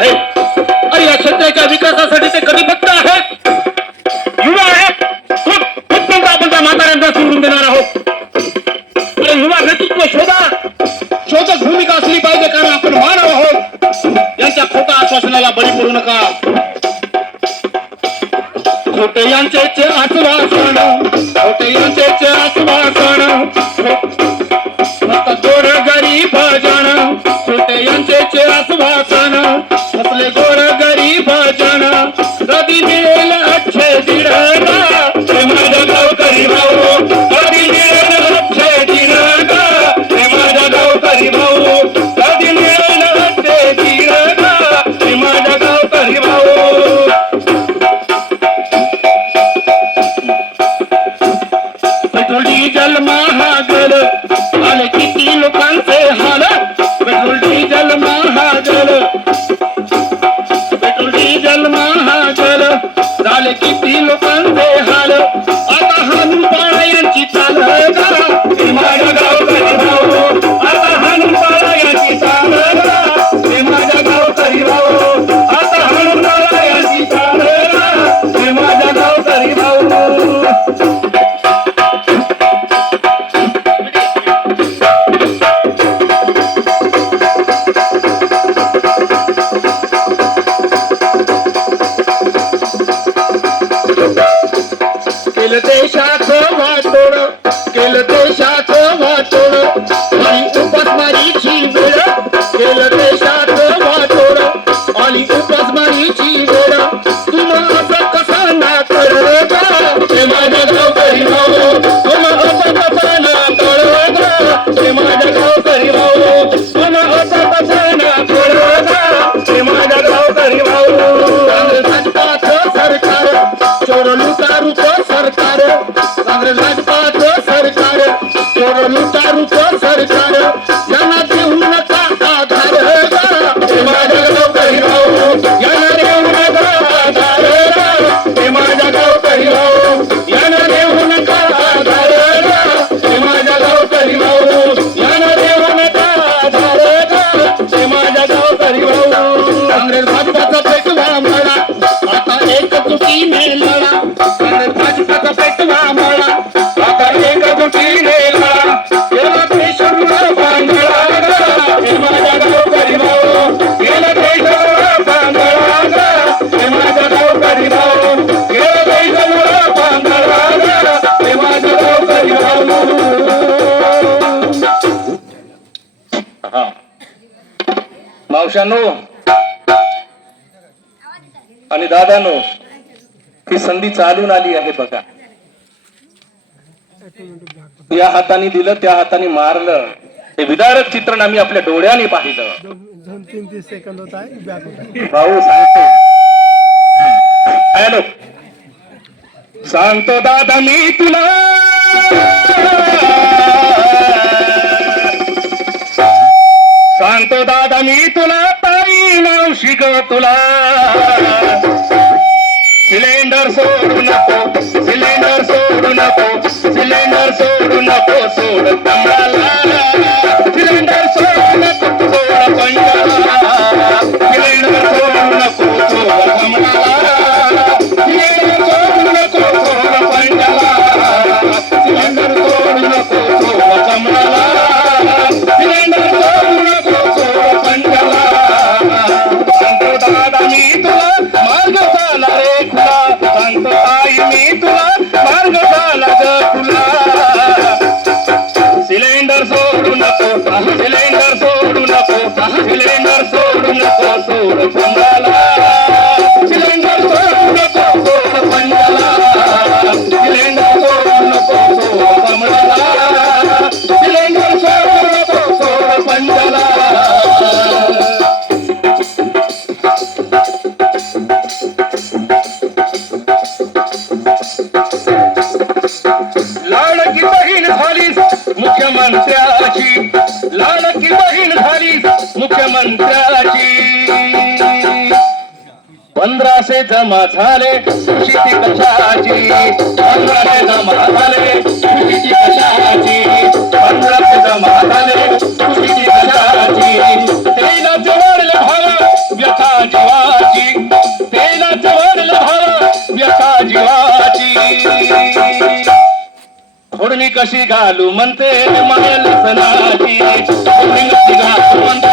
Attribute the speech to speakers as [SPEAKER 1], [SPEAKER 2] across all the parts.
[SPEAKER 1] आहे. या क्षेत्राच्या विकासासाठी ते कटिबद्ध आहेत युवा आहेत फक्त आपण त्या म्हाताऱ्यांना सोडून देणार आहोत. युवा नेतृत्व शोधा. शोधक भूमिका असली पाहिजे कारण आपण मानव आहोत. यांच्या खोटा आश्वासनाला बळी पडू नका. खोट यांचे आश्वासन खोट यांचे आश्वासन. दोन जल महागर হইল সেই हा. मावशानो आणि दादानो ही संधी चालून आली आहे बघा. या हाताने दिलं त्या हाताने मारलं. हे विदारक चित्रण आम्ही आपल्या डोळ्याने पाहिलं.
[SPEAKER 2] दोन तीन तीस सेकंद
[SPEAKER 1] भाऊ सांगतो. हॅलो. सांगतो दादा मी तुला. तुला. सिलेंडर सोडू नको सिलेंडर सोडू नको सिलेंडर सोडू नको सोड कमळाला मुख्यमंत्र्याची लाडकी बहीण झाली मुख्यमंत्र्याची पंधराशे जमा झाले. खुशीची कशाची? पंधराशे जमा झाले. खुशीची कशाची? पंधराशे जमा झाले. खुशीची कशाची? तेला भावा व्यथा जीवाची तेला जवळले भावा व्यथा जीवाची फोडणी कशी घालू म्हणते मायल सणाची कशी घालू म्हणते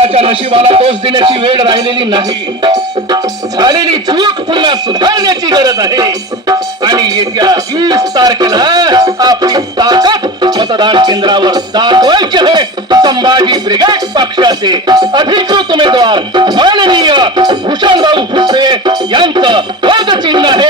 [SPEAKER 1] माणसाच्या नशिबाला दोष देण्याची वेळ राहिलेली नाही. झालेली चूक पुन्हा सुधारण्याची गरज आहे. आणि येत्या वीस तारखेला आपली ताकद मतदान केंद्रावर दाखवायची आहे. संभाजी ब्रिगेड पक्षाचे अधिकृत उमेदवार माननीय भूषणराव भुसे यांचं पदचिन्ह आहे.